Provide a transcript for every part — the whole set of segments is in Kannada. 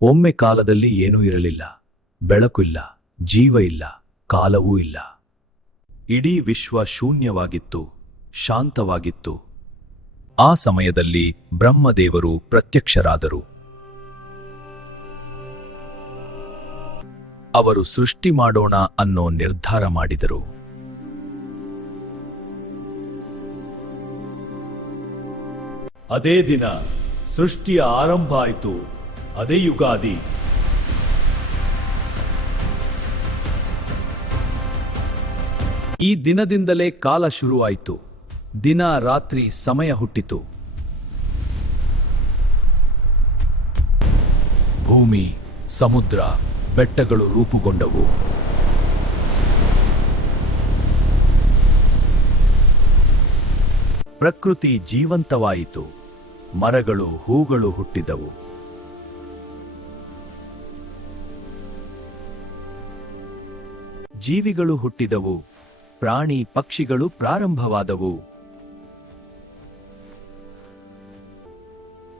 ಒಮ್ಮೆ ಕಾಲದಲ್ಲಿ ಏನೂ ಇರಲಿಲ್ಲ. ಬೆಳಕು ಇಲ್ಲ, ಜೀವ ಇಲ್ಲ, ಕಾಲವೂ ಇಲ್ಲ. ಇಡೀ ವಿಶ್ವ ಶೂನ್ಯವಾಗಿತ್ತು, ಶಾಂತವಾಗಿತ್ತು. ಆ ಸಮಯದಲ್ಲಿ ಬ್ರಹ್ಮದೇವರು ಪ್ರತ್ಯಕ್ಷರಾದರು. ಅವರು ಸೃಷ್ಟಿ ಮಾಡೋಣ ಅನ್ನೋ ನಿರ್ಧಾರ ಮಾಡಿದರು. ಅದೇ ದಿನ ಸೃಷ್ಟಿಯ ಆರಂಭ ಆಯಿತು. ಅದೇ ಯುಗಾದಿ. ಈ ದಿನದಿಂದಲೇ ಕಾಲ ಶುರುವಾಯಿತು. ದಿನ ರಾತ್ರಿ ಸಮಯ ಹುಟ್ಟಿತು. ಭೂಮಿ, ಸಮುದ್ರ, ಬೆಟ್ಟಗಳು ರೂಪುಗೊಂಡವು. ಪ್ರಕೃತಿ ಜೀವಂತವಾಯಿತು. ಮರಗಳು, ಹೂಗಳು ಹುಟ್ಟಿದವು. ಜೀವಿಗಳು ಹುಟ್ಟಿದವು. ಪ್ರಾಣಿ ಪಕ್ಷಿಗಳು ಪ್ರಾರಂಭವಾದವು.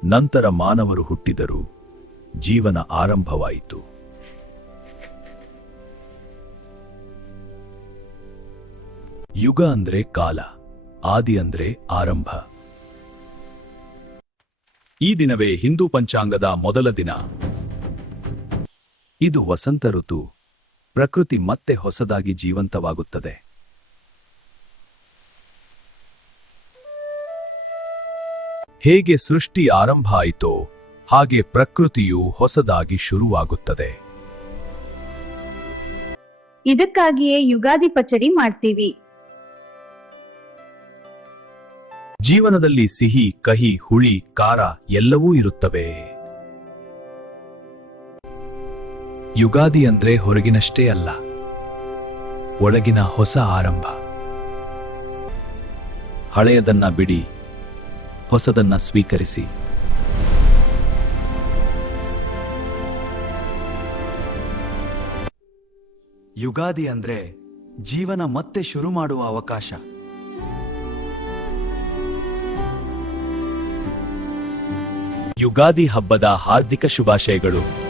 ನಂತರ ಮಾನವರು ಹುಟ್ಟಿದರು. ಜೀವನ ಆರಂಭವಾಯಿತು. ಯುಗ ಅಂದ್ರೆ ಕಾಲ, ಆದಿ ಅಂದ್ರೆ ಆರಂಭ. ಈ ದಿನವೇ ಹಿಂದೂ ಪಂಚಾಂಗದ ಮೊದಲ ದಿನ. ಇದು ವಸಂತ ಋತು. ಪ್ರಕೃತಿ ಮತ್ತೆ ಹೊಸದಾಗಿ ಜೀವಂತವಾಗುತ್ತದೆ. ಹೇಗೆ ಸೃಷ್ಟಿ ಆರಂಭ ಆಯಿತೋ ಹಾಗೆ ಪ್ರಕೃತಿಯು ಹೊಸದಾಗಿ ಶುರುವಾಗುತ್ತದೆ. ಇದಕ್ಕಾಗಿಯೇ ಯುಗಾದಿ ಪಚಡಿ ಮಾಡ್ತೀವಿ. ಜೀವನದಲ್ಲಿ ಸಿಹಿ, ಕಹಿ, ಹುಳಿ, ಖಾರ ಎಲ್ಲವೂ ಇರುತ್ತವೆ. ಯುಗಾದಿ ಅಂದ್ರೆ ಹೊರಗಿನಷ್ಟೇ ಅಲ್ಲ, ಒಳಗಿನ ಹೊಸ ಆರಂಭ. ಹಳೆಯದನ್ನ ಬಿಡಿ, ಹೊಸದನ್ನ ಸ್ವೀಕರಿಸಿ. ಯುಗಾದಿ ಅಂದ್ರೆ ಜೀವನ ಮತ್ತೆ ಶುರು ಮಾಡುವ ಅವಕಾಶ. ಯುಗಾದಿ ಹಬ್ಬದ ಹಾರ್ದಿಕ ಶುಭಾಶಯಗಳು.